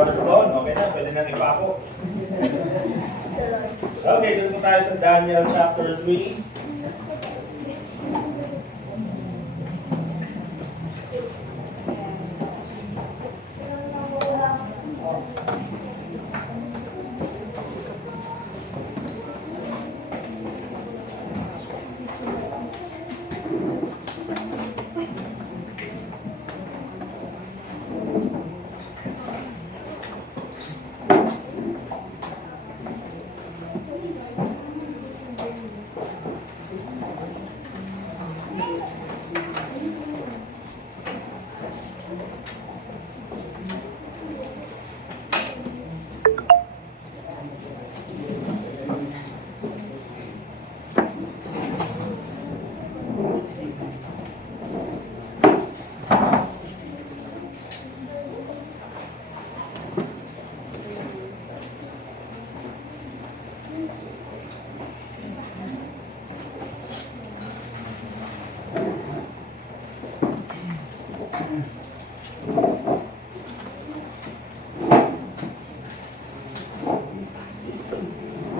Brother Don, okay na, pwede nang ipako. Okay, dito po tayo sa Daniel chapter 3.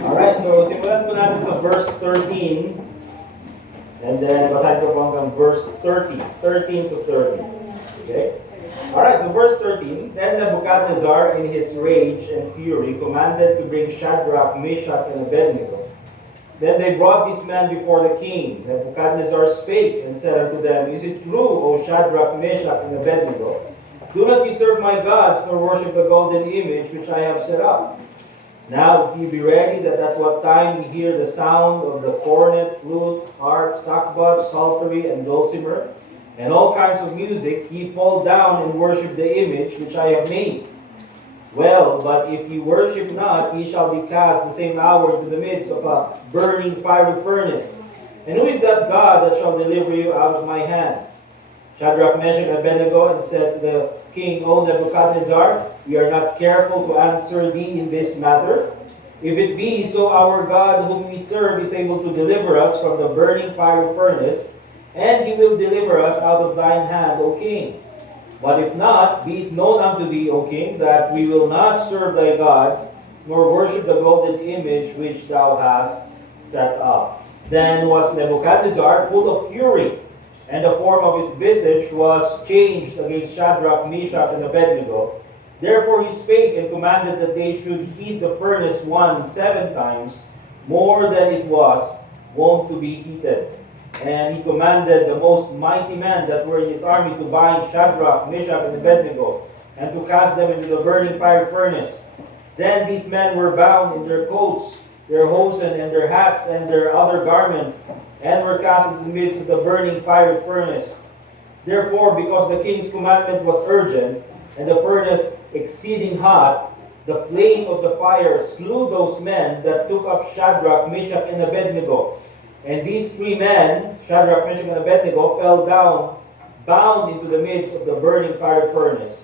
Alright, so simulan po natin sa verse 13. And then, basahin ko po hanggang verse 30. 13 to 30. Okay? Alright, so verse 13. Then Nebuchadnezzar, in his rage and fury, commanded to bring Shadrach, Meshach, and Abednego. Then they brought this man before the king. Nebuchadnezzar spake and said unto them, Is it true, O Shadrach, Meshach, and Abednego? Do not ye serve my gods, nor worship the golden image which I have set up. Now, if ye be ready, that at what time ye hear the sound of the cornet, flute, harp, sackbut, psaltery, and dulcimer, and all kinds of music, ye fall down and worship the image which I have made. Well, but if ye worship not, ye shall be cast the same hour into the midst of a burning fiery furnace. And who is that God that shall deliver you out of my hands? Shadrach, Meshach, and Abednego, and said to the king, O Nebuchadnezzar, we are not careful to answer thee in this matter. If it be so, our God whom we serve is able to deliver us from the burning fiery furnace, and he will deliver us out of thine hand, O king. But if not, be it known unto thee, O king, that we will not serve thy gods, nor worship the golden image which thou hast set up. Then was Nebuchadnezzar full of fury, and the form of his visage was changed against Shadrach, Meshach, and Abednego. Therefore he spake and commanded that they should heat the furnace 7 times more than it was wont to be heated. And he commanded the most mighty men that were in his army to bind Shadrach, Meshach, and Abednego, and to cast them into the burning fiery furnace. Then these men were bound in their coats, their hosen, and their hats, and their other garments, and were cast into the midst of the burning fiery furnace. Therefore, because the king's commandment was urgent, and the furnace exceeding hot, the flame of the fire slew those men that took up Shadrach, Meshach, and Abednego. And these 3 men, Shadrach, Meshach, and Abednego, fell down, bound into the midst of the burning fiery furnace.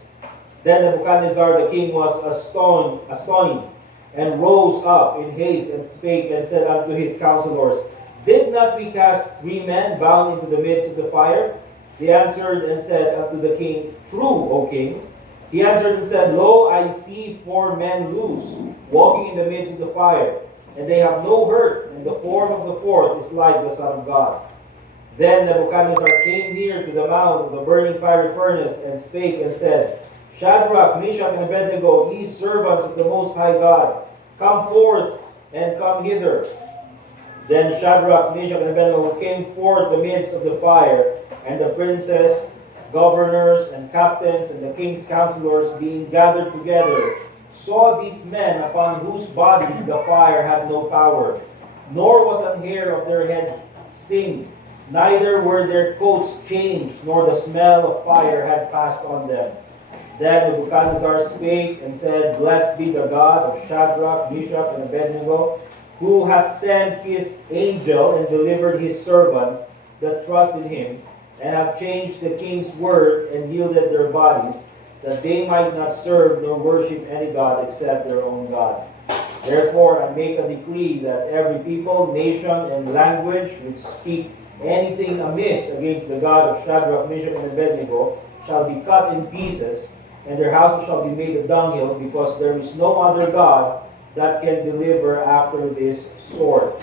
Then Nebuchadnezzar the king was astonished, and rose up in haste, and spake, and said unto his counselors, Did not we cast 3 men bound into the midst of the fire? They answered and said unto the king, True, O king. He answered and said, Lo, I see 4 men loose, walking in the midst of the fire, and they have no hurt, and the form of the 4th is like the Son of God. Then Nebuchadnezzar came near to the mouth of the burning fiery furnace, and spake and said, Shadrach, Meshach, and Abednego, ye servants of the Most High God, come forth and come hither. Then Shadrach, Meshach, and Abednego came forth the midst of the fire, and the princes, governors, and captains, and the king's counselors, being gathered together, saw these men upon whose bodies the fire had no power, nor was an hair of their head singed, neither were their coats changed, nor the smell of fire had passed on them. Then Nebuchadnezzar spake and said, Blessed be the God of Shadrach, Meshach, and Abednego, who hath sent his angel and delivered his servants that trust in him, and have changed the king's word and yielded their bodies, that they might not serve nor worship any god except their own God. Therefore I make a decree that every people, nation, and language which speak anything amiss against the God of Shadrach, Meshach, and Abednego shall be cut in pieces, and their houses shall be made a dunghill, because there is no other God that can deliver after this sword.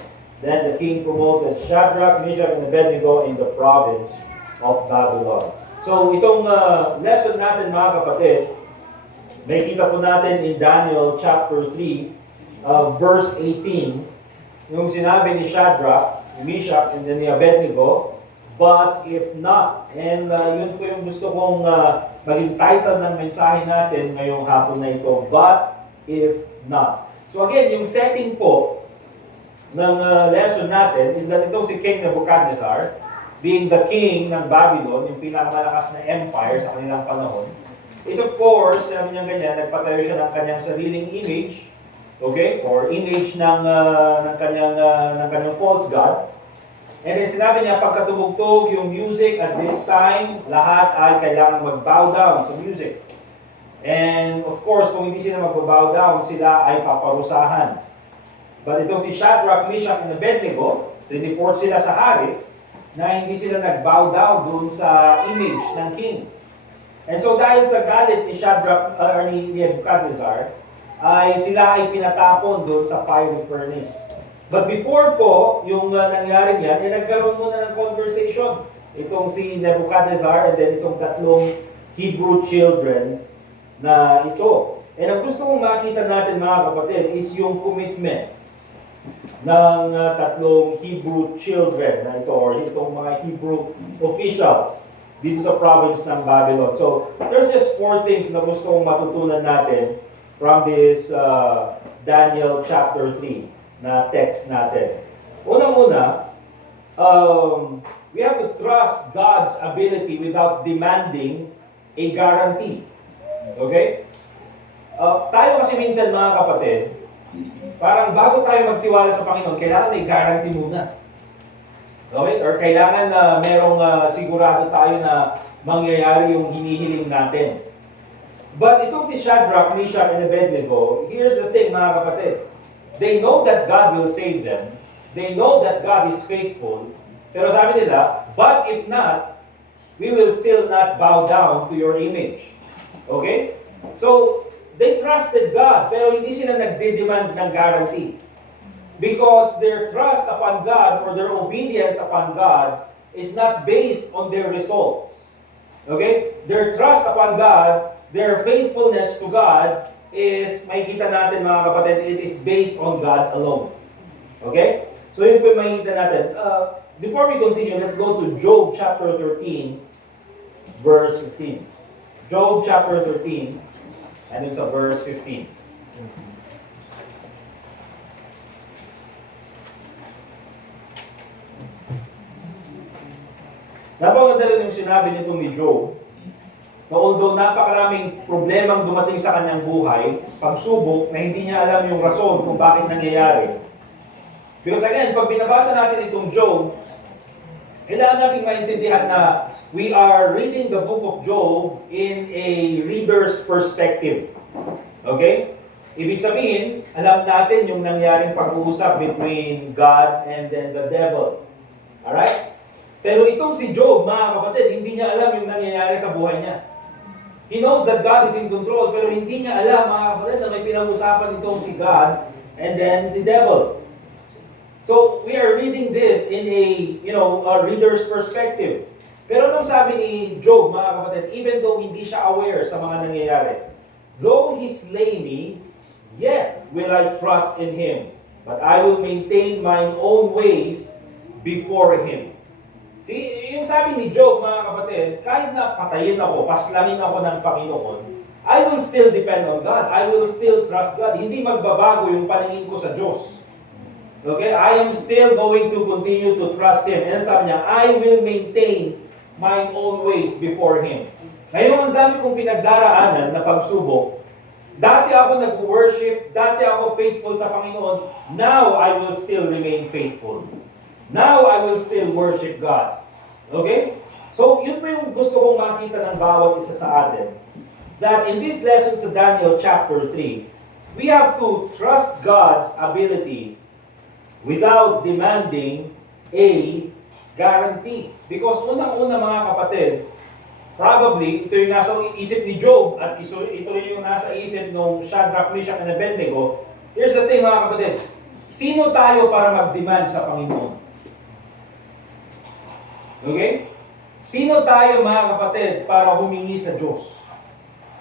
Then the king promoted Shadrach, Meshach, and Abednego in the province of Babylon. So itong lesson natin mga kapatid, may kita po natin in Daniel chapter 3, verse 18, yung sinabi ni Shadrach, Meshach, and then ni Abednego, but if not. And yun po yung gusto kong maging title ng mensahe natin ngayong hapon na ito, but if not. So again, yung setting po ng lesson natin is that itong si King Nebuchadnezzar, being the king ng Babylon, yung pinakamalakas na empire sa kanilang panahon, is of course, sabi niya ganyan, nagpatayo siya ng kanyang sariling image, okay, or image ng kanyang false god. And then sinabi niya, pagkatumugtog yung music at this time, lahat ay kailangan mag-bow down sa music. And of course, kung hindi sila mag-bow down, sila ay paparusahan. But itong si Shadrach, Meshach, and Abednego, report sila sa hari na hindi sila nag-bow down doon sa image ng king. And so dahil sa galit ni Shadrach ni Nebuchadnezzar, ay sila ay pinatapon doon sa fiery furnace. But before po, yung nangyari niyan, nagkaroon muna ng conversation. Itong si Nebuchadnezzar and then itong tatlong Hebrew children na ito. And ang gusto kong makita natin mga kapatid is yung commitment ng tatlong Hebrew children na ito or itong mga Hebrew officials dito sa province ng Babylon. So, there's just 4 things na gusto kong matutunan natin from this Daniel chapter 3 na text natin. Unang-una, we have to trust God's ability without demanding a guarantee. Okay? Tayo kasi minsan mga kapatid, parang bago tayo magtiwala sa Panginoon, kailangan may guarantee muna. Okay? Or kailangan na merong sigurado tayo na mangyayari yung hinihiling natin. But itong si Shadrach, Meshach, and Abednego, here's the thing mga kapatid. They know that God will save them. They know that God is faithful. Pero sabi nila, but if not, we will still not bow down to your image. Okay? So, they trusted God, pero hindi sila nagde-demand ng guarantee. Because their trust upon God or their obedience upon God is not based on their results. Okay? Their trust upon God, their faithfulness to God is, makikita natin mga kapatid, it is based on God alone. Okay? So yun po yung makikita natin. Before we continue, let's go to Job chapter 13, verse 15. Job chapter 13, and it's a verse 15. Napakaganda rin yung sinabi nitong ni Job, na although napakaraming problemang dumating sa kanyang buhay, pagsubok na hindi niya alam yung rason kung bakit nangyayari. Because again, pag binabasa natin itong Job, kailangan natin maintindihan na we are reading the book of Job in a reader's perspective. Okay? Ibig sabihin, alam natin yung nangyaring pag-uusap between God and then the devil. Alright? Pero itong si Job, mga kapatid, hindi niya alam yung nangyayari sa buhay niya. He knows that God is in control, pero hindi niya alam, mga kapatid, na may pinag-usapan itong si God and then si devil. So, we are reading this in a reader's perspective. Pero nung sabi ni Job, mga kapatid, even though hindi siya aware sa mga nangyayari, though he slay me, yet will I trust in him, but I will maintain mine own ways before him. See, yung sabi ni Job, mga kapatid, kahit na patayin ako, paslangin ako ng Panginoon, I will still depend on God. I will still trust God. Hindi magbabago yung paningin ko sa Diyos. Okay? I am still going to continue to trust Him. And sabi niya, I will maintain my own ways before Him. Ngayon, ang dami kong pinagdaraanan na pagsubok. Dati ako nag-worship, dati ako faithful sa Panginoon. Now, I will still remain faithful. Now, I will still worship God. Okay? So, yun po yung gusto kong makita ng bawat isa sa atin. That in this lesson sa Daniel chapter 3, we have to trust God's ability without demanding a guarantee. Because unang-una mga kapatid, probably, ito yung nasa isip ni Job at ito yung nasa isip ng Shadrach, Meshach, and Abednego. Here's the thing, mga kapatid. Sino tayo para mag-demand sa Panginoon? Okay? Sino tayo, mga kapatid, para humingi sa Diyos?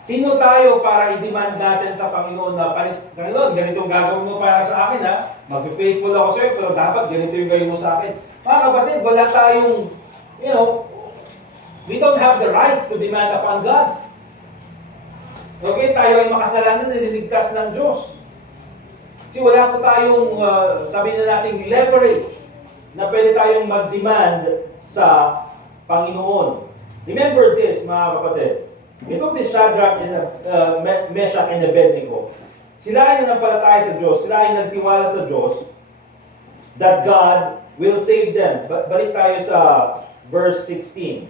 Sino tayo para i-demand natin sa Panginoon na, Panginoon, ganitong gagawin mo para sa akin, ha? Mag-faithful ako sa iyo, pero dapat ganito yung gawin mo sa akin. Mga kapatid, wala tayong, we don't have the rights to demand upon God. Okay, tayo ay makasalanan, nililigtas ng Diyos. Kasi wala po tayong, sabihin na natin, leverage na pwede tayong mag-demand sa Panginoon. Remember this, mga kapatid. Itong si Shadrach, Meshach, and Abednego. Sila ay nanampalataya sa Diyos. Sila ay nagtiwala sa Diyos that God will save them. Balik tayo sa verse 16.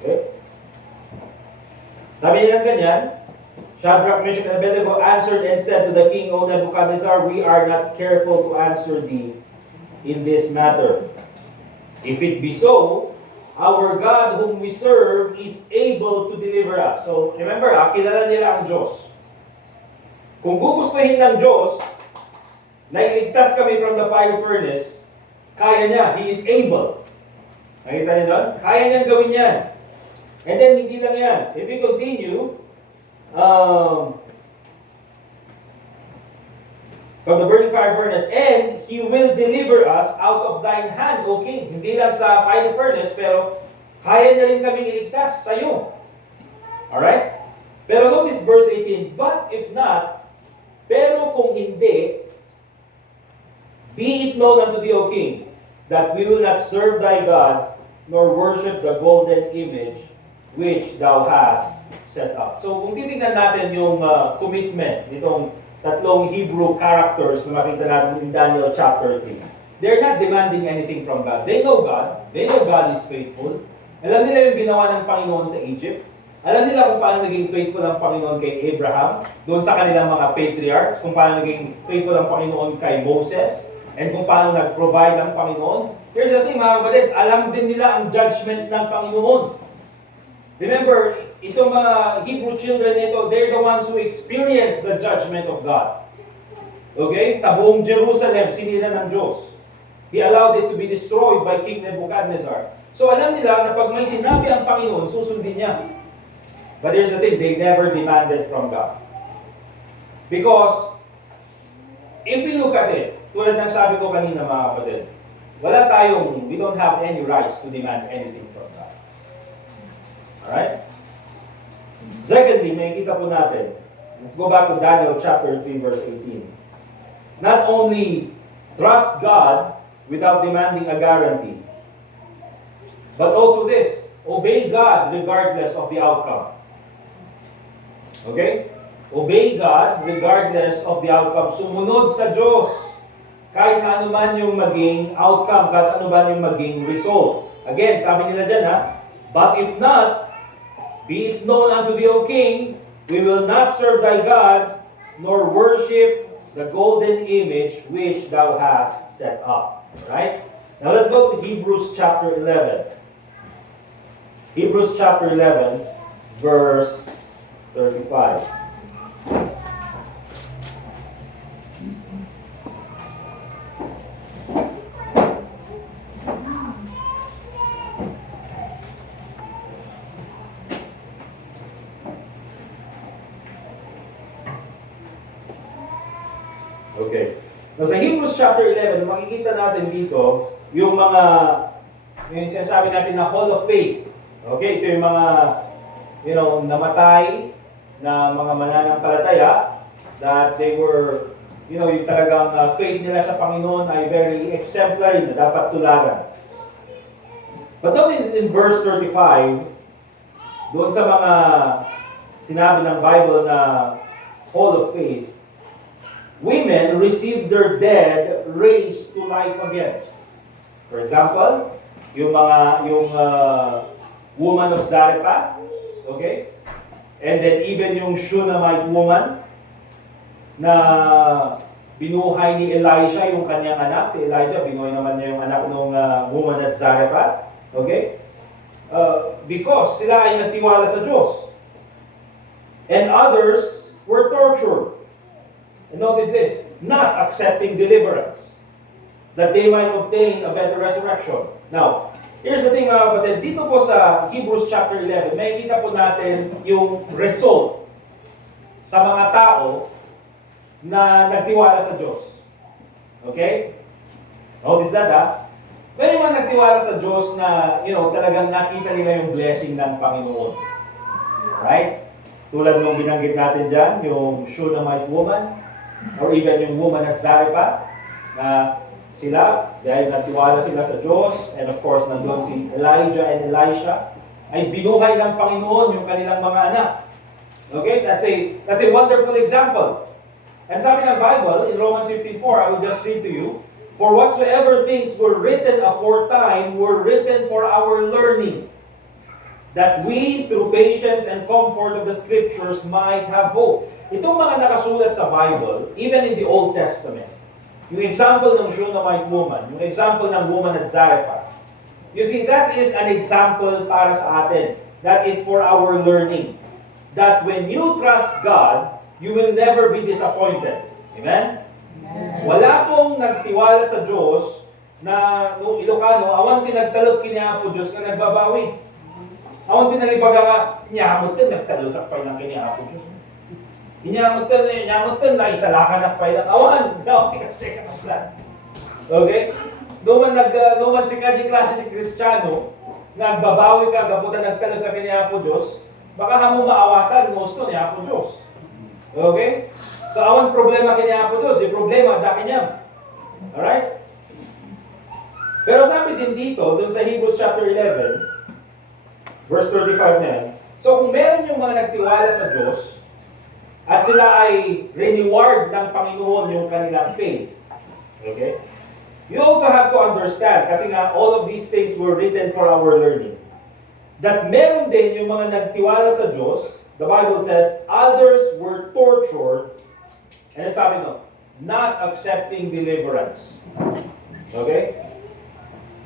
Okay? Sabi niya ganyan, Shadrach, Meshach, and Abednego answered and said to the king, O Nebuchadnezzar, we are not careful to answer thee in this matter. If it be so, our God whom we serve is able to deliver us. So, remember, kilala nila ang Diyos. Kung gugustuhin ng Diyos na iligtas kami from the fire furnace, kaya niya. He is able. Nakita niyo doon? Kaya niyang gawin yan. And then, hindi lang yan. If we continue, from the burning fire furnace, and He will deliver us out of thine hand, O King. Hindi lang sa fire furnace, pero kaya niya rin kaming iligtas sa iyo. Alright? Pero notice verse 18, but if not, pero kung hindi, be it known unto thee, O King, that we will not serve thy gods, nor worship the golden image which thou hast set up. So kung titignan natin yung commitment nitong tatlong Hebrew characters na makita natin in Daniel chapter 3. They're not demanding anything from God. They know God. They know God is faithful. Alam nila yung ginawa ng Panginoon sa Egypt. Alam nila kung paano naging faithful ang Panginoon kay Abraham, doon sa kanilang mga patriarchs, kung paano naging faithful ang Panginoon kay Moses, and kung paano nag-provide ang Panginoon. Here's the thing, mga kapatid, alam din nila ang judgment ng Panginoon. Remember, itong mga Hebrew children nito, they're the ones who experience the judgment of God. Okay? Sa buong Jerusalem, sinira ng Diyos. He allowed it to be destroyed by King Nebuchadnezzar. So alam nila na pag may sinabi ang Panginoon, susundin niya. But here's the thing, they never demanded from God. Because, if we look at it, tulad ng sabi ko kanina, mga kapatid, we don't have any rights to demand anything from God. Alright? Secondly, makikita po natin, let's go back to Daniel chapter 3 verse 18. Not only trust God without demanding a guarantee, but also this, obey God regardless of the outcome. Okay? Obey God regardless of the outcome. Sumunod sa Diyos kahit na ano man yung maging outcome, kahit ano man yung maging result. Again, sabi nila dyan but if not, be it known unto thee, O King, we will not serve thy gods, nor worship the golden image which thou hast set up. Right? Now let's go to Hebrews chapter 11. Hebrews chapter 11, verse 35. Okay. Now, sa Hebrews chapter 11, makikita natin dito yung sinasabi natin na Hall of Faith. Okay, ito yung mga, namatay na mga mananampalataya that they were, yung talagang faith nila sa Panginoon ay very exemplary na dapat tularan. But notice in verse 35, doon sa mga sinabi ng Bible na Hall of Faith, women received their dead raised to life again. For example, yung woman of Zarephath, okay? And then even yung Shunammite woman na binuhay ni Elisha yung kanyang anak, si Elijah, binuhay naman niya yung anak ng woman at Zarephath, okay? because sila ay nagtiwala sa Diyos. And others were tortured. And notice this, not accepting deliverance, that they might obtain a better resurrection. Now, here's the thing mga kapatid, dito po sa Hebrews chapter 11, makikita po natin yung result sa mga tao na nagtiwala sa Diyos. Okay? Notice that, ha? May mga nagtiwala sa Diyos na, talagang nakita nila yung blessing ng Panginoon. Right? Tulad nung binanggit natin dyan, yung Shunammite woman, or even yung woman at Zarephath, na sila, dahil nagtiwala sila sa Diyos, and of course, nandun si Elijah and Elisha, ay binuhay ng Panginoon yung kanilang mga anak. Okay? That's a wonderful example. And sabi ng Bible, in Romans 15:4, I will just read to you, "For whatsoever things were written aforetime were written for our learning, that we, through patience and comfort of the Scriptures, might have hope." Itong mga nakasulat sa Bible, even in the Old Testament, yung example ng Shunammite woman, yung example ng woman at Zarephath, you see, that is an example para sa atin. That is for our learning. That when you trust God, you will never be disappointed. Amen? Wala pong nagtiwala sa Diyos na nung Ilocano, awan tinagtalog kiniya po Diyos na nagbabawi. Awan tinalibaga nga, nyamot din, nagtalog pa lang kiniya po Diyos. Nyamot din, na isalakan na pa lang. Awan, kasi ka na. Okay? Noon si kaji klase ni Kristiyano, nagbabawi ka, gaputan nagtalog ka kiniya po Diyos, baka hamo maawatan, gusto niya po Diyos. Okay? So, awan problema kanya po Diyos. Yung problema, daki niya. Alright? Pero sabi din dito, dun sa Hebrews chapter 11, verse 35 na yan, so kung meron yung mga nagtiwala sa Diyos, at sila ay reward ng Panginoon yung kanilang faith, okay? You also have to understand, kasi nga, all of these things were written for our learning, that meron din yung mga nagtiwala sa Diyos. The Bible says, others were tortured, and sabi no, not accepting deliverance. Okay?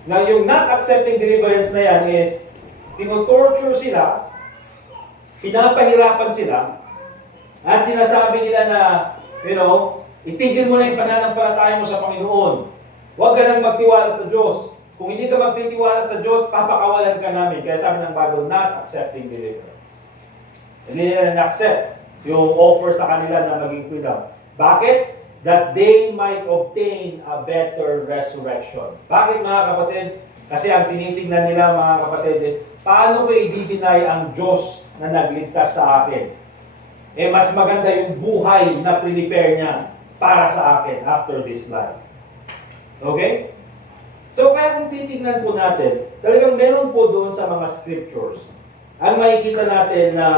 Now, yung not accepting deliverance na yan is, tinotorture sila, pinapahirapan sila, at sinasabi nila na, itigil mo na yung pananampalataya mo sa Panginoon. Huwag ka nang magtiwala sa Diyos. Kung hindi ka magtitiwala sa Diyos, papakawalan ka namin. Kaya sabi ng Bible, not accepting deliverance. Hindi nila na-accept yung offer sa kanila na maging freedom. Bakit? That they might obtain a better resurrection. Bakit mga kapatid? Kasi ang tinitingnan nila mga kapatid is, paano ko i-deny ang Diyos na nagligtas sa akin? Mas maganda yung buhay na prepare niya para sa akin after this life. Okay? So kaya kung titingnan po natin, talagang meron po doon sa mga scriptures, ang makikita natin na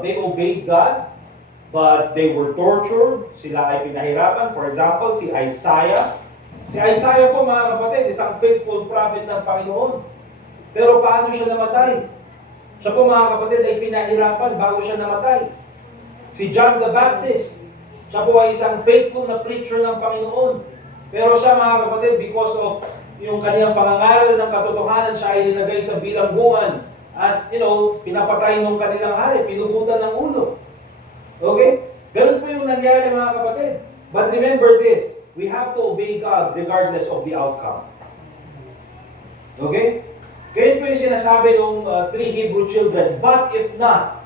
they obeyed God, but they were tortured. Sila ay pinahirapan. For example, si Isaiah. Si Isaiah po, mga kapatid, isang faithful prophet ng Panginoon. Pero paano siya namatay? Siya po, mga kapatid, ay pinahirapan bago siya namatay. Si John the Baptist. Siya po ay isang faithful na preacher ng Panginoon. Pero siya, mga kapatid, because of yung kaniyang pangangaral ng katotohanan, siya ay dinagay sa bilangguan. At, pinapatay nung kanilang hari, pinugutan ng ulo. Okay? Ganun po yung nangyari, mga kapatid. But remember this, we have to obey God regardless of the outcome. Okay? Kaya po yung sinasabi ng three Hebrew children, but if not,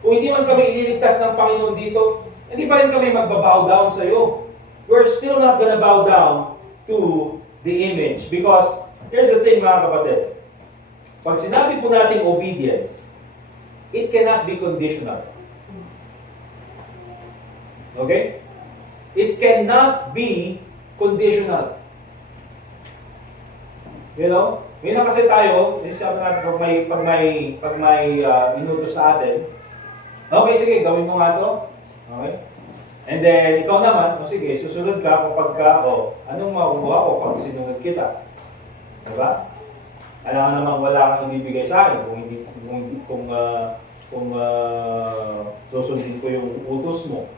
kung hindi man kami ililigtas ng Panginoon dito, hindi pa rin kami magbabow down sa iyo. We're still not gonna bow down to the image. Because, here's the thing, mga kapatid. Pag sinabi po nating obedience, it cannot be conditional. Okay? It cannot be conditional. Minsan kasi tayo, sabi natin, pag may inutos sa atin, okay, sige, gawin mo nga to. Okay? And then, ikaw naman, sige, susunod ka kapag anong makukuha ko pag sinunod kita? Diba? Alam naman wala kang ibibigay sa akin kung susundin ko yung utos mo.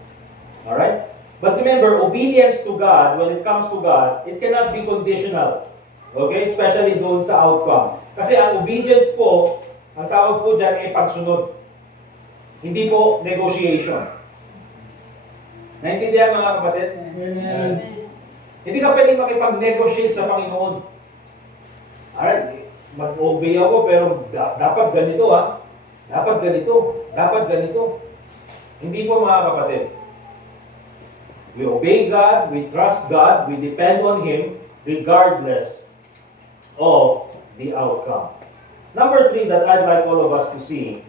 Alright? But remember, obedience to God, when it comes to God, it cannot be conditional. Okay? Especially doon sa outcome. Kasi ang obedience po, ang tawag po dyan ay pagsunod. Hindi po negotiation. Naintindihan mga kapatid? Amen. Hindi ka pwedeng makipag-negotiate sa Panginoon. Alright, mag-obey ako pero dapat ganito ha. Dapat ganito. Dapat ganito. Hindi po mga kapatid. We obey God, we trust God, we depend on Him regardless of the outcome. Number 3 that I'd like all of us to see,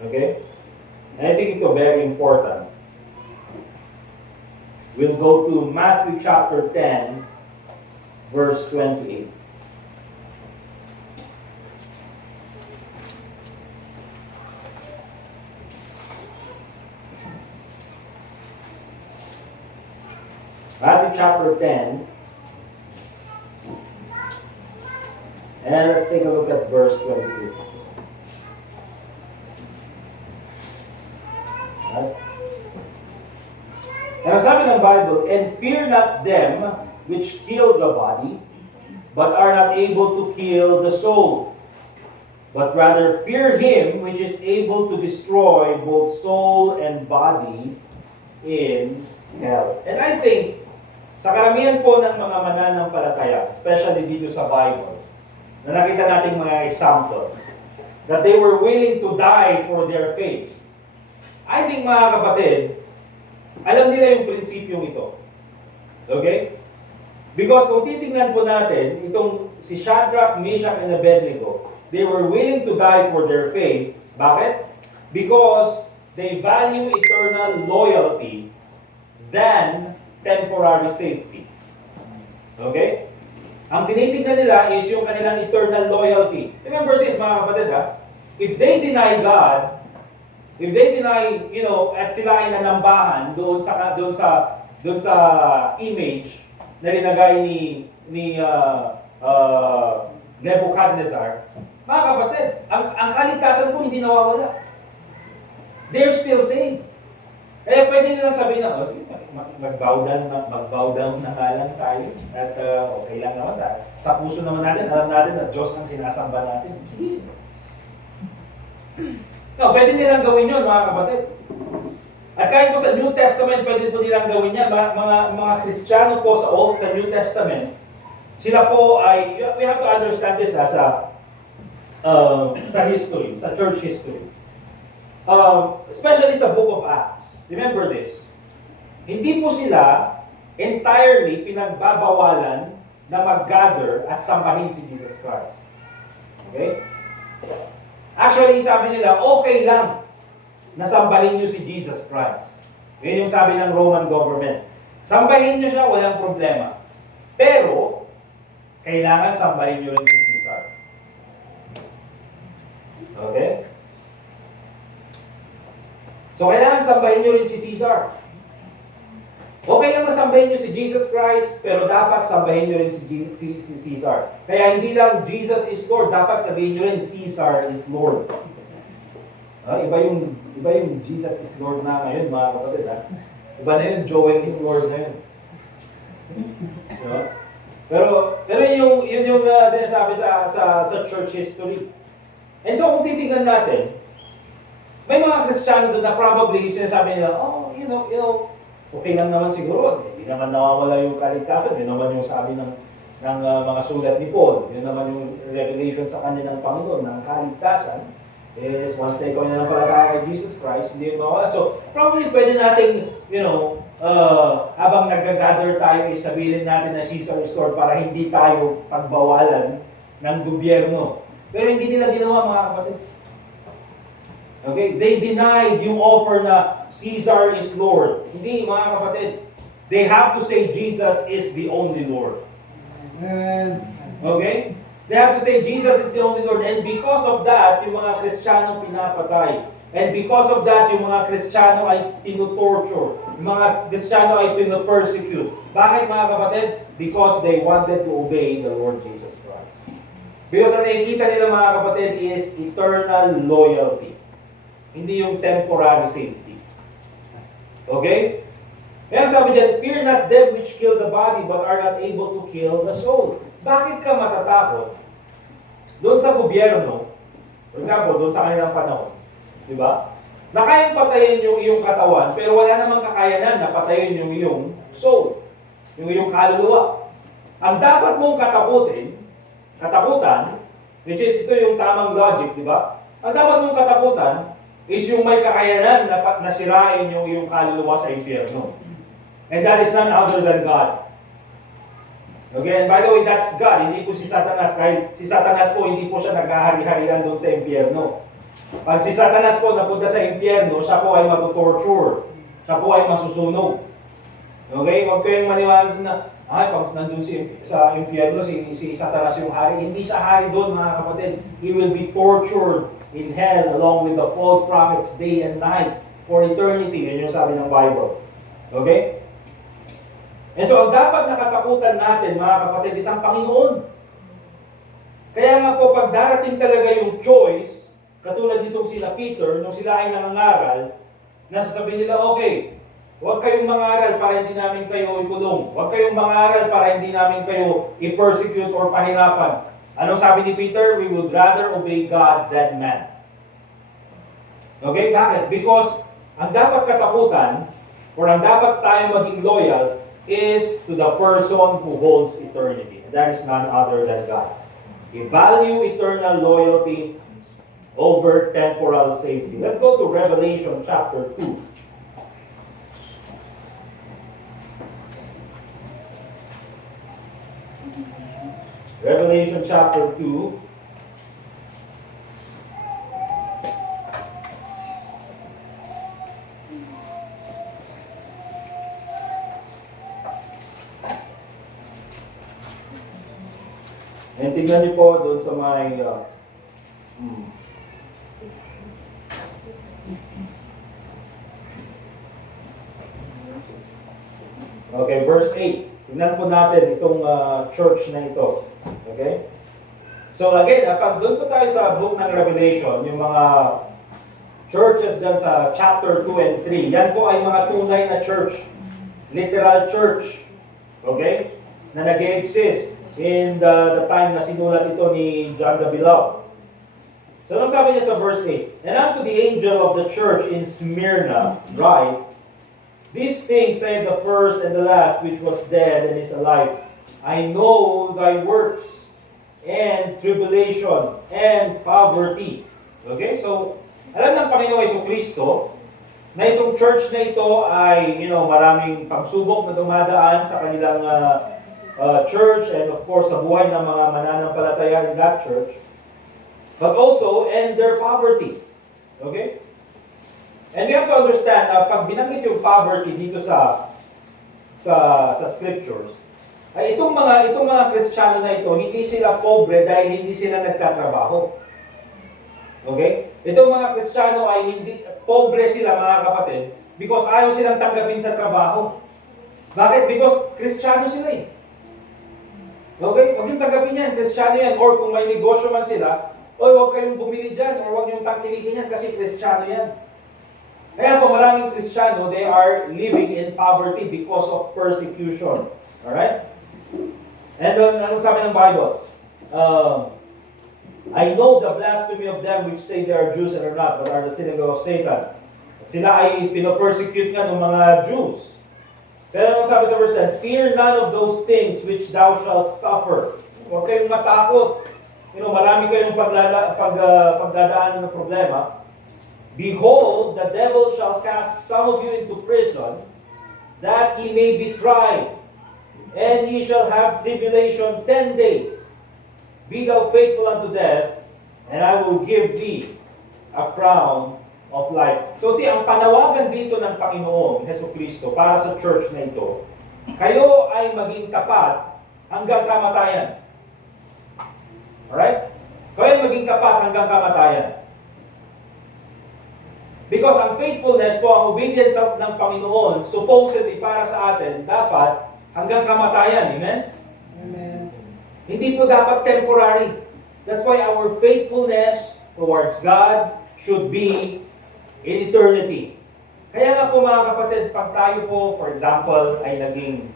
okay? And I think ito very important. We'll go to Matthew chapter 10, verse 28. Matthew chapter 10, and let's take a look at verse 28. Right? And ang sabi ng Bible, and fear not them which kill the body, but are not able to kill the soul, but rather fear him which is able to destroy both soul and body in hell. And I think, sa karamihan po ng mga mananampalataya, especially dito sa Bible, na nakita nating mga example, that they were willing to die for their faith. I think mga kapatid, alam nila yung prinsipyong ito. Okay? Because kung titingnan po natin, itong si Shadrach, Meshach, and Abednego, they were willing to die for their faith. Bakit? Because they value eternal loyalty than temporary safety. Okay? Ang tinitignan nila is yung kanilang eternal loyalty. Remember this mga kapatid ha? If they deny God, if they deny, at sila ay nanambahan doon sa image na linagay ni Nebuchadnezzar, mga kapatid, ang kaligtasan po hindi nawawala. They're still saved. Kaya pwede nilang sabihin na, sige, mag-bow down na nga lang tayo. At okay lang naman. Sa puso naman natin, alam natin na Diyos ang sinasamba natin. No, pwede nilang gawin yun, mga kapatid. At kahit po sa New Testament, pwede po nilang gawin yan. Mga Kristiyano po sa New Testament, sila po ay, we have to understand this sa history, sa church history. Especially sa Book of Acts. Remember this. Hindi po sila entirely pinagbabawalan na mag-gather at sambahin si Jesus Christ. Okay? Actually, sabi nila, okay lang na sambahin nyo si Jesus Christ. Yun yung sabi ng Roman government. Sambahin nyo siya, walang problema. Pero, kailangan sambahin nyo rin si Caesar. Okay? So, kailangan sambahin nyo rin si Caesar. Okay lang na sambahin nyo si Jesus Christ, pero dapat sambahin nyo rin si Caesar. Kaya hindi lang Jesus is Lord, dapat sabihin nyo rin Caesar is Lord. Iba yung Jesus is Lord na ngayon, mga kapatid. Iba na yun, Joel is Lord na yun. Pero yun yung sinasabi sa church history. And so, kung titignan natin, may mga Kristiyano doon na probably sinasabi nila, okay lang naman siguro. Hindi naman nawawala yung kaligtasan. Yun naman yung sabi ng mga sulat ni Paul. Yun naman yung revelation sa kanya ng Panginoon, ng kaligtasan. Is once na ikaw na nampalataya kay Jesus Christ, hindi yung mawala. So, probably pwede nating, habang nag-gather tayo, sabihin natin na Caesar is Lord para hindi tayo pagbawalan ng gobyerno. Pero hindi nila ginawa, mga kapatid. Okay? They denied yung offer na Caesar is Lord. Hindi, mga kapatid. They have to say Jesus is the only Lord. Amen. Okay? They have to say Jesus is the only Lord. And because of that, yung mga Kristiyano pinapatay. And because of that, yung mga Kristiyano ay tinutorture. Yung mga Kristiyano ay pinu-persecute. Bakit, mga kapatid? Because they wanted to obey the Lord Jesus Christ. Because ang nakikita nila, mga kapatid, is eternal loyalty. Hindi yung temporary safety. Okay? Kaya sabi dyan, fear not them which kill the body, but are not able to kill the soul. bakit ka matatakot doon sa gobyerno, for example, doon sa kanilang panahon, di ba? Na kayang patayin yung iyong katawan, pero wala namang kakayanan na patayin yung iyong soul, yung iyong kaluluwa. Ang dapat mong katakutan, which is ito yung tamang logic, di ba? Ang dapat mong katakutan is yung may kakayanan na sirain yung iyong kaluluwa sa impyerno. And that is none other than God. Okay, and by the way, that's God, hindi po si Satanas. Kahit si Satanas po, hindi po siya naghahari-harian doon sa impyerno. Pag si Satanas po napunta sa impyerno, siya po ay matutorture. Siya po ay masusunog. Okay? Huwag kayong maniwala na, ay, pag nandun sa impyerno, si Satanas yung hari. Hindi siya hari doon, mga kapatid. He will be tortured in hell along with the false prophets day and night for eternity. Yan yung sabi ng Bible. Okay? And so, ang dapat nakatakutan natin, mga kapatid, is ang Panginoon. Kaya nga po, pag darating talaga yung choice, katulad nitong sila Peter, nung sila ay nangangaral, nasasabihin nila, okay, huwag kayong mangaral para hindi namin kayo ikulong. Huwag kayong mangaral para hindi namin kayo i-persecute or pahirapan. Anong sabi ni Peter? We would rather obey God than man. Okay, bakit? Because ang dapat katakutan, or ang dapat tayo maging loyal, is to the person who holds eternity. And that is none other than God. We value eternal loyalty over temporal safety. Let's go to Revelation chapter 2. Revelation chapter 2. And tingnan niyo po doon sa may okay, verse 8. Tingnan po natin itong church na ito. Okay? So again, pag doon po tayo sa book ng Revelation, yung mga churches dyan sa chapter 2 and 3, yan po ay mga tunay na church. Literal church. Okay? Na nag-exist in the time na sinulat ito ni John the Beloved. So, anong sabi niya sa verse 8? And unto the angel of the church in Smyrna, write, these things say the first and the last, which was dead and is alive. I know thy works, and tribulation, and poverty. Okay? So, alam ng Panginoong Jesucristo na itong church na ito ay, maraming pagsubok na dumadaan sa kanilang church and of course sa buhay ng mga mananampalataya in that church, but also and their poverty. Okay? And we have to understand na pag binanggit yung poverty dito sa scriptures, ay itong mga Kristiyano na ito, hindi sila pobre dahil hindi sila nagtatrabaho. Okay? Itong mga Kristiyano ay hindi pobre sila, mga kapatid, because ayaw silang tanggapin sa trabaho. Bakit? Because Kristiyano sila eh. Okay? Huwag yung tanggapin yan, Kristiyano yan. Or kung may negosyo man sila, huwag kayong bumili dyan, or huwag yung tangkilikin yan kasi Kristiyano yan. Kaya po maraming Kristiyano, they are living in poverty because of persecution. Alright? And anong sabi ng Bible? I know the blasphemy of them which say they are Jews and are not, but are the synagogue of Satan. At sila ay pinopersecute nga ng mga Jews. Pero anong sabi sa verse 10? Fear none of those things which thou shalt suffer. Huwag kayong matakot. Marami kayong pagdadaanan ng problema. Behold, the devil shall cast some of you into prison, that ye may be tried, and ye shall have tribulation 10 days. Be thou faithful unto death, and I will give thee a crown of life. So ang panawagan dito ng Panginoon, Jesucristo, para sa church na ito, kayo ay maging tapat hanggang kamatayan. Alright? Kayo ay maging tapat hanggang kamatayan. Because ang faithfulness po, ang obedience ng Panginoon, supposedly para sa atin, dapat hanggang kamatayan. Amen? Amen. Hindi po dapat temporary. That's why our faithfulness towards God should be in eternity. Kaya nga po mga kapatid, pag tayo po, for example, ay naging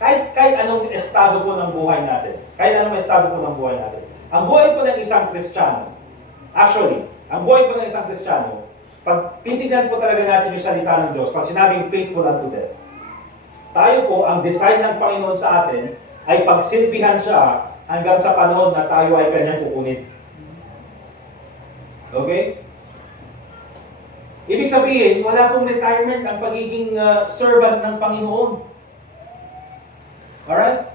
Kahit anong estado po ng buhay natin. Kahit anong estado po ng buhay natin. Ang buhay po ng isang Kristiyano, actually, ang buhay po ng isang Kristiyano, pag titignan po talaga natin yung salita ng Diyos, pag sinabing faithful unto death, tayo po, ang design ng Panginoon sa atin, ay pagsilbihan siya hanggang sa panahon na tayo ay kanyang kukunin. Okay? Ibig sabihin, wala pong retirement ang pagiging servant ng Panginoon. Alright?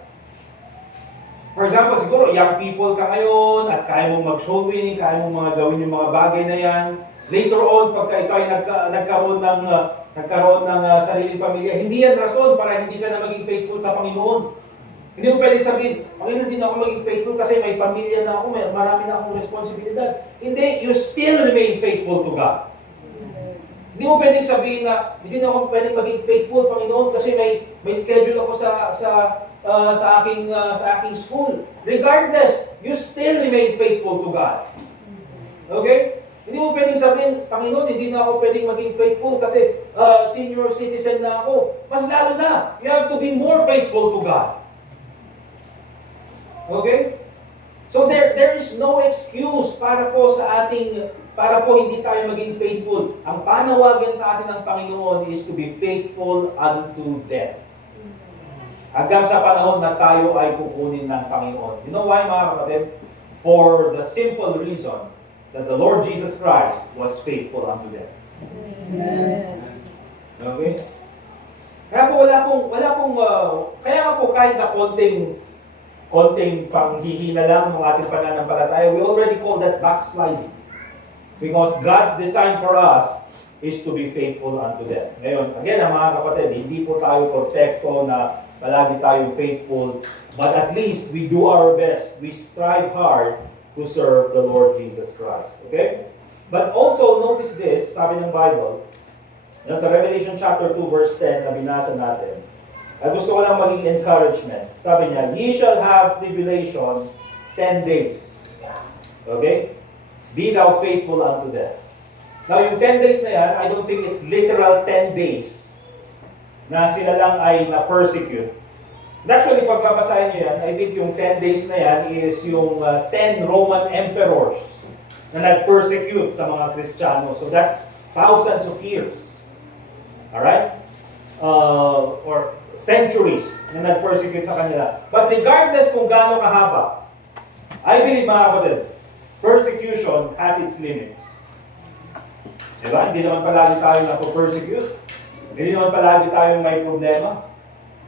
For example, siguro, young people ka ngayon at kaya mong mag-soul winning, kaya mong mga gawin yung mga bagay na yan. Later on, pagka ikaw ay nagkaroon ng sariling pamilya, hindi yan rason para hindi ka na maging faithful sa Panginoon. Hindi mo pwedeng sabihin, Panginoon, hindi na ako maging faithful kasi may pamilya na ako, marami na akong responsibilidad. Hindi, you still remain faithful to God. Hindi mo pwedeng sabihin na, hindi na ako pwedeng maging faithful, Panginoon, kasi may schedule ako sa aking school. Regardless, you still remain faithful to God. Okay? Hindi mo pwedeng sabihin, Panginoon, hindi na ako pwedeng maging faithful kasi senior citizen na ako. Mas lalo na, you have to be more faithful to God. Okay? So there is no excuse para po hindi tayo maging faithful. Ang panawagan sa atin ng Panginoon is to be faithful unto death. Hanggang sa panahon na tayo ay kukunin ng Panginoon. You know why, mga kapatid? For the simple reason that the Lord Jesus Christ was faithful unto death. Amen. Okay? Kaya po kaya nga po kahit na konting panghihina lang ng ating pananampalataya, we already call that backsliding. Because God's design for us is to be faithful unto death. Ngayon, again, mga kapatid, hindi po tayo perfecto na palagi tayong faithful, but at least we do our best. We strive hard to serve the Lord Jesus Christ. Okay? But also, notice this, sabi ng Bible, sa Revelation chapter 2, verse 10 na binasa natin, at gusto ko lang maging encouragement. Sabi niya, ye shall have tribulation 10 days. Okay? Be thou faithful unto death. Now, yung 10 days na yan, I don't think it's literal 10 days na sila lang ay na-persecute. And actually, pag babasahin niyo yan, I think yung 10 days na yan is yung 10 Roman emperors na nag-persecute sa mga Kristiyano. So that's thousands of years. Alright? Or centuries na nag-persecute sa kanila. But regardless kung gaano kahaba, I believe, mga kapatid, persecution has its limits. Diba? Hindi naman palagi tayo na-persecute. Hindi naman palagi tayong may problema.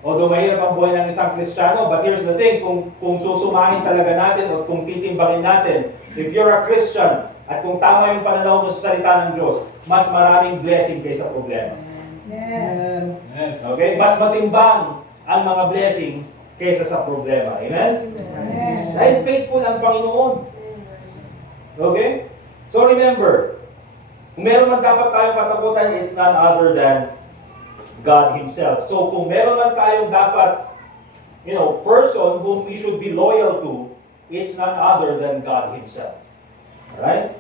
Although mahirap ang buhay ng isang Kristiyano, but here's the thing, kung susumahin talaga natin o kung titimbangin natin, if you're a Christian at kung tama yung pananaw mo sa salita ng Diyos, mas maraming blessing kaysa problema. Amen. Okay? Mas matimbang ang mga blessings kaysa sa problema. Amen? Amen. Dahil faithful ang Panginoon. Okay? So remember, kung meron man dapat tayong katakutan, it's none other than God Himself. So kung meron man tayong dapat, person whom we should be loyal to, it's none other than God Himself. Alright?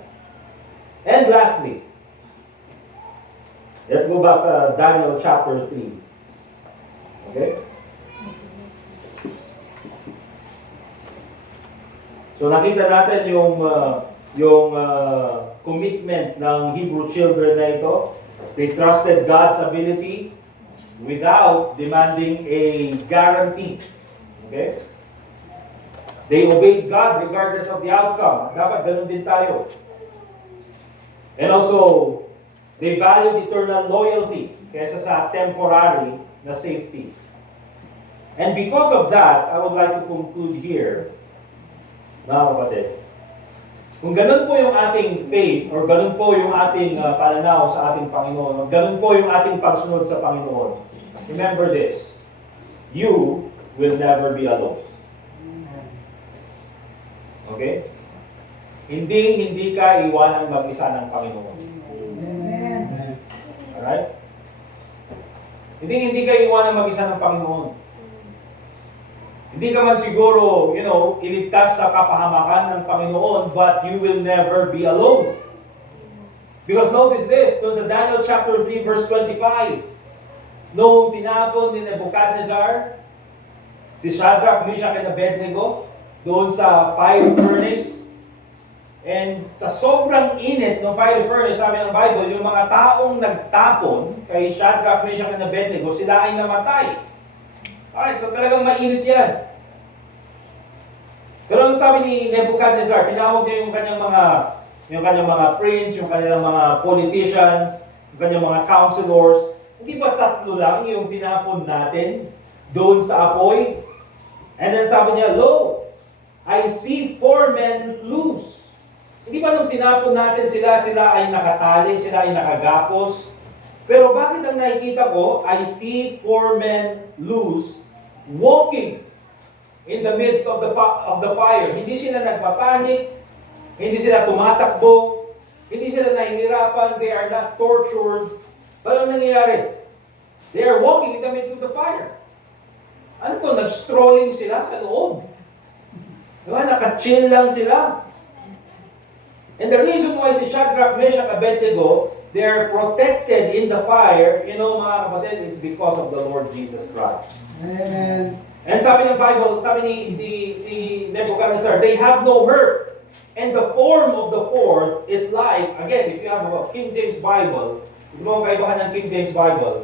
And lastly, let's go back to Daniel chapter 3. Okay? So nakita natin yung commitment ng Hebrew children na ito. They trusted God's ability without demanding a guarantee. Okay? They obeyed God regardless of the outcome. Dapat ganun din tayo. And also, they valued eternal loyalty kaysa sa temporary na safety. And because of that, I would like to conclude here, mga kapatid, kung ganun po yung ating faith, or ganun po yung ating pananaw sa ating Panginoon, or ganun po yung ating pagsunod sa Panginoon, remember this, you will never be alone. Okay? Hindi ka iwanang mag-isa ng Panginoon. Amen. Alright? Hindi ka iwanang mag-isa ng Panginoon. Hindi ka man siguro, iligtas sa kapahamakan ng Panginoon, but you will never be alone. Because notice this, doon sa Daniel chapter 3 verse 25, noong tinapon ni Nebuchadnezzar si Shadrach, Meshach, and Abednego doon sa fire furnace. And sa sobrang init ng fire furnace, sabi ng Bible, yung mga taong nagtapon kay Shadrach, Meshach, and Abednego, sila ay namatay. Alright, so talagang mainit yan. Pero ang sabi ni Nebuchadnezzar, tinawag niya yung kanyang mga prince, yung kanyang mga politicians, yung kanyang mga counselors. Hindi ba tatlo lang yung tinapon natin doon sa apoy? And then sabi niya, lo, I see 4 men loose. Hindi ba nung tinapon natin sila ay nakatali, sila ay nakagapos? Pero bakit ang nakikita ko, I see 4 men loose, walking in the midst of the fire. Hindi sila nagpapanik, hindi sila tumatakbo, hindi sila nahihirapan, they are not tortured. Paano nangyayari? They are walking in the midst of the fire. Ano to? Nag-strolling sila sa loob. Diba? Naka-chill lang sila. And the reason why si Shadrach, Meshach, Abednego, they are protected in the fire, you know mga kapatid, it's because of the Lord Jesus Christ. Amen. And sabi ng Bible, sabi ni Nebuchadnezzar, they have no hurt. And the form of the fourth is like, again, if you have a King James Bible, if mo kaibahan ng King James Bible,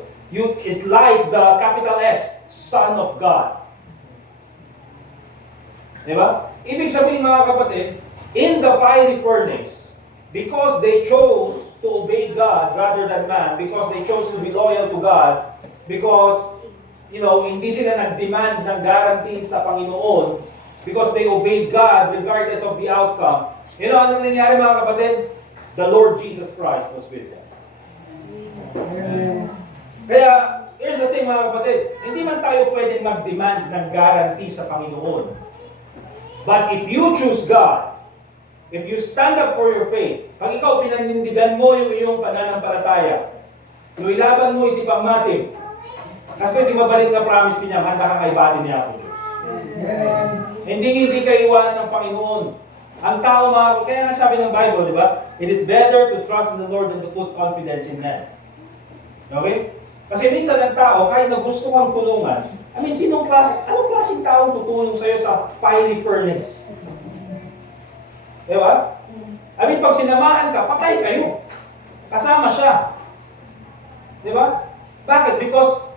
is like the capital S, Son of God. Diba? Ibig sabihin mga kapatid, in the fiery furnace, because they chose to obey God rather than man, because they chose to be loyal to God, because, hindi sila nag-demand ng guarantee sa Panginoon, because they obeyed God regardless of the outcome. Ano nangyari mga kapatid? The Lord Jesus Christ was with them. Amen. Kaya, here's the thing mga kapatid, hindi man tayo pwedeng mag-demand ng guarantee sa Panginoon. But if you choose God, if you stand up for your faith, pag ikaw pinanindigan mo yung iyong pananampalataya, yung ilaban mo iti pangmatim, kasi hindi mabalik na promise niya, handa ka kay bati niya ako Diyos. Amen. Hindi kayo iwanan ng Panginoon. Ang tao kaya nga sabi ng Bible, di ba? It is better to trust in the Lord than to put confidence in man. Okay? Kasi minsan ang tao, kahit na gusto kang tulungan, anong klaseng taong tutulong sa'yo sa fiery furnace? Di ba? Pag sinamahan ka, patay kayo. Kasama siya. Di ba? Bakit? Because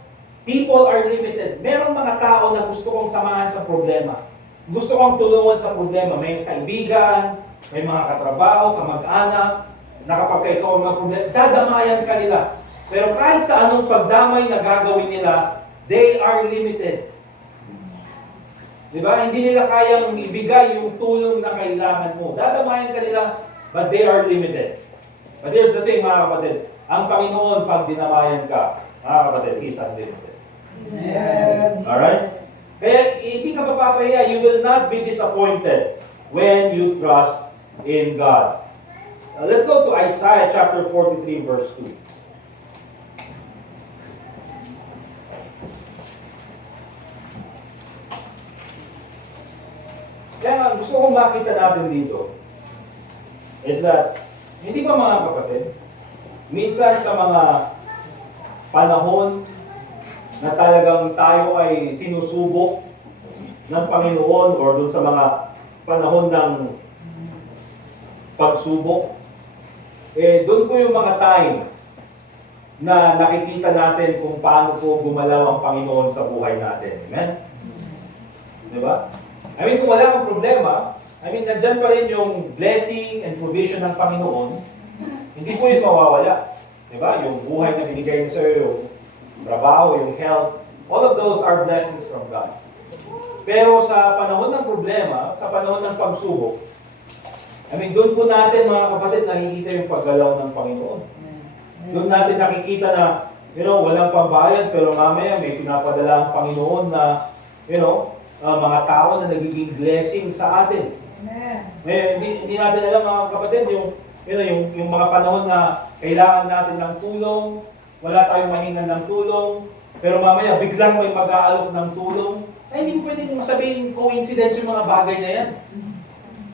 people are limited. Merong mga tao na gusto kong samahan sa problema. Gusto kong tulungan sa problema. May kaibigan, may mga katrabaho, kamag-anak, na kapag ikaw ang mga problema, dadamayan ka nila. Pero kahit sa anong pagdamay na gagawin nila, they are limited. Diba? Hindi nila kayang ibigay yung tulong na kailangan mo. Dadamayan ka nila, but they are limited. But here's the thing mga kapatid, ang Panginoon pag dinamayan ka, mga kapatid, He's unlimited. Amen. Alright? Kaya hindi ka mapapahiya, you will not be disappointed when you trust in God. Let's go to Isaiah chapter 43 verse 2. Kaya gusto kong makita natin dito is that, hindi ba mga kapatid, minsan sa mga panahon na talagang tayo ay sinusubok ng Panginoon or dun sa mga panahon ng pagsubok, dun po yung mga time na nakikita natin kung paano po gumalaw ang Panginoon sa buhay natin. Amen? Diba? Kung wala kang problema, nandyan pa rin yung blessing and provision ng Panginoon, hindi po yun mawawala. Diba? Yung buhay na binigay niya sa'yo, yung trabaho, yung health, all of those are blessings from God. Pero sa panahon ng problema, sa panahon ng pagsubok, doon po natin mga kapatid nakikita yung paggalaw ng Panginoon. Doon natin nakikita na, walang pambayad, pero mamaya may pinapadala ang Panginoon na, mga tao na nagiging blessing sa atin. Hindi natin alam mga kapatid, yung mga panahon na kailangan natin ng tulong, wala tayong mahingan ng tulong, pero mamaya biglang may mag-aalok ng tulong, ay hindi mo pwedeng masabihin coincidence yung mga bagay na yan.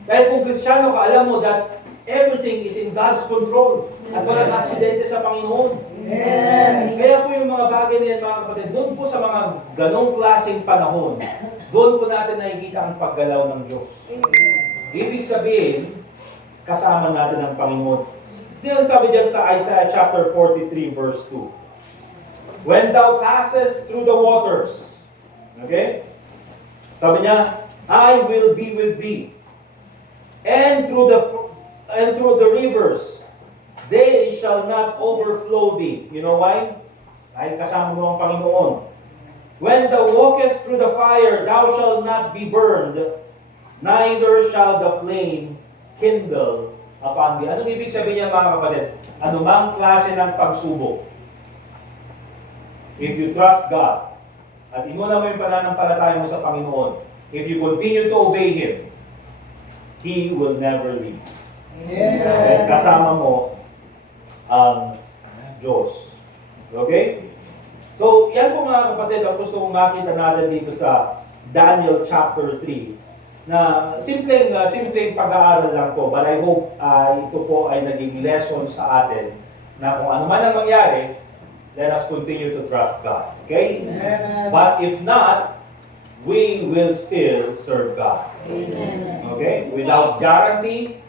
Dahil kung Kristiyano ka, alam mo that everything is in God's control. At walang aksidente sa Panginoon. Amen. Kaya po yung mga bagay na yan, mga kapatid, doon po sa mga ganong klaseng panahon, doon po natin nakikita ang paggalaw ng Diyos. Ibig sabihin, kasama natin ang Panginoon. Sinasabi dyan sa Isaiah chapter 43 verse 2. When thou passest through the waters, okay? Sabi niya, I will be with thee. And through the rivers, they shall not overflow thee. You know why? Dahil kasama mo ang Panginoon. When thou walkest through the fire, thou shalt not be burned, neither shall the flame kindle upon thee. Anong ibig sabihin niya, mga kapatid? Anumang klase ng pagsubok, if you trust God, at inuna mo yung pananampalataya mo sa Panginoon, if you continue to obey Him, He will never leave. Amen. Kasama mo ang Diyos. Okay? So, yan po mga kapatid, ang gusto kong makita natin dito sa Daniel chapter 3, na simpleng pag-aaral lang po, but I hope ito po ay naging lesson sa atin na kung ano man ang mangyari, let us continue to trust God. Okay? Amen. But if not, we will still serve God. Amen. Okay? Without guarantee,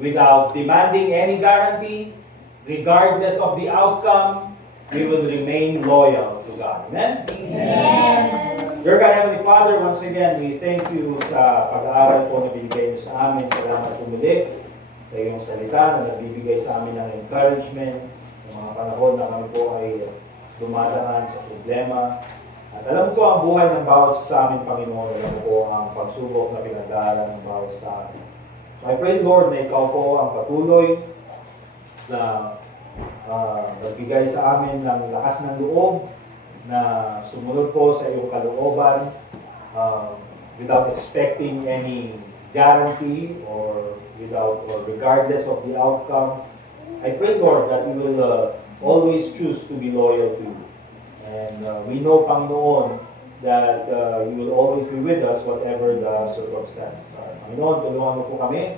without demanding any guarantee, regardless of the outcome, we will remain loyal to God. Amen? Amen. Dear God, Heavenly Father, once again, we thank you sa pag-aaral po na binigay niyo sa amin. Salamat po muli sa iyong salita na nagbibigay sa amin ng encouragement sa mga panahon na kami po ay dumadaan sa problema. At alam ko ang buhay ng bawat sa amin, Panginoon. Alam ko ang pagsubok na pinag-aaral ng bawat sa amin. So I pray, Lord, na ikaw po ang patuloy na nagbigay sa amin ng lakas ng loob na sumunod po sa iyong kalooban without expecting any guarantee or regardless of the outcome. I pray, Lord, that we will always choose to be loyal to you. And we know, Panginoon, that you will always be with us whatever the circumstances are. Panginoon, tulungan mo po kami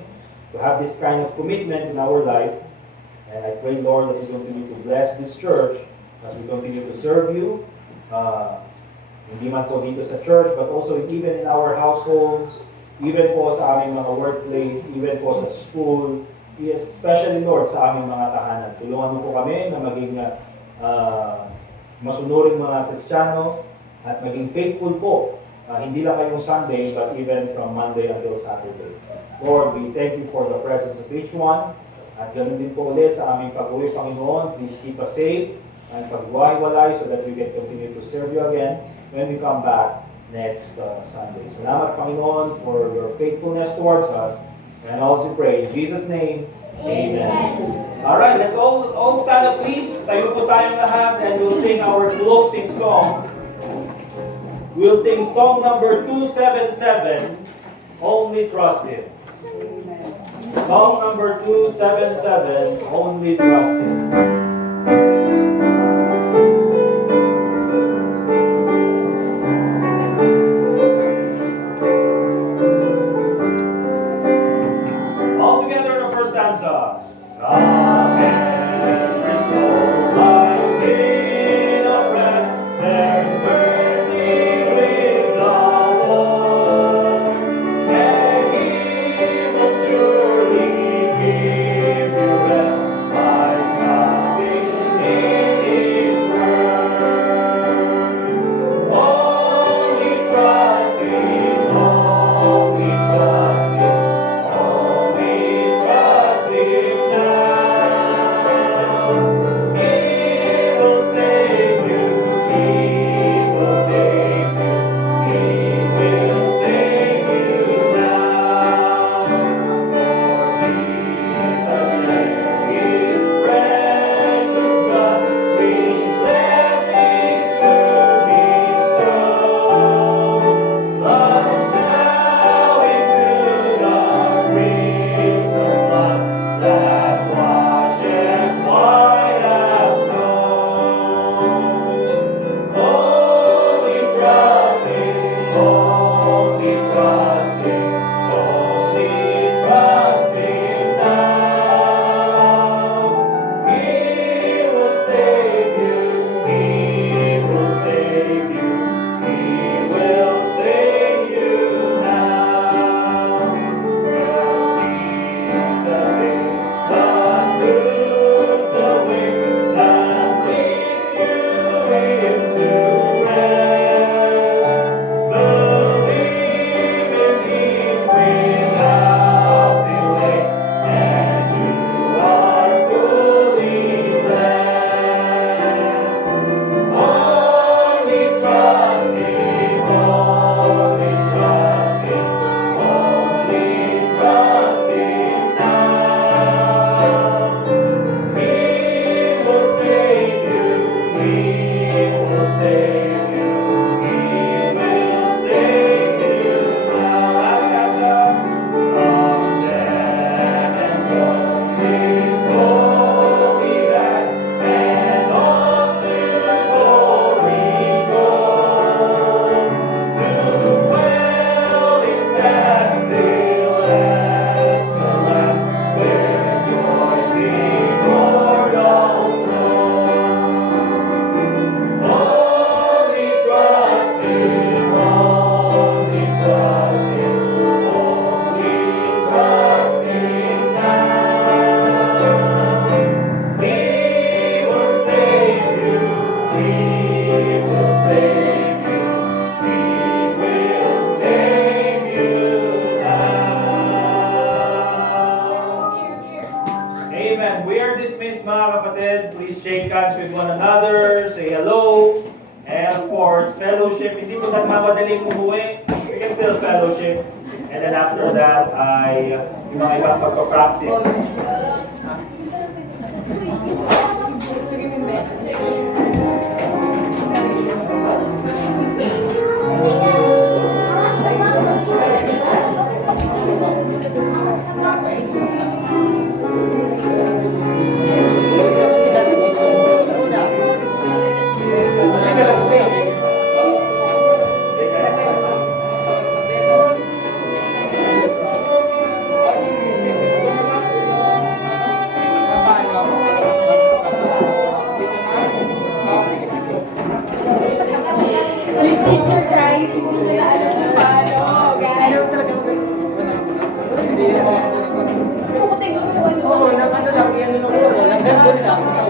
to have this kind of commitment in our life. And I pray, Lord, that you continue to bless this church as we continue to serve you. Hindi man po dito sa church, but also even in our households, even po sa aming mga workplace, even po sa school, especially, Lord, sa aming mga tahanan. Tulungan mo po kami na maging masunuring mga Kristiyano at maging faithful po. Hindi lang kayong Sunday, but even from Monday until Saturday. Lord, we thank you for the presence of each one. At ganun din po ulit sa aming pag-uwi, Panginoon. Please keep us safe and pag-walay so that we can continue to serve you again when we come back next Sunday. Salamat, Panginoon, for your faithfulness towards us. And also pray in Jesus' name, Amen. All right, let's all stand up, please. Tayo po tayong lahat and we'll sing our closing song. We'll sing song number 277, Only Trust Him. Song number 277, Only Trust Him. All together in the first stanza. Every soul by sin oppressed, there's mercy with the Lord, and He will surely give you rest by trusting in His word. Only trust Him, only trust Him, only trust Him now. Amen. We are dismissed mga kapatid. Please shake hands with one another. Say hello. And of course, fellowship. Hindi po nagmamadaling umuwi. We can still fellowship. And then after that, ay yung mga ibang pagpa-practice. Yung teacher guys, hindi nyo na alam kung paano, guys. Pumunta yung Oo, nang ano lang, yan lang sa wala. Nandun lang sa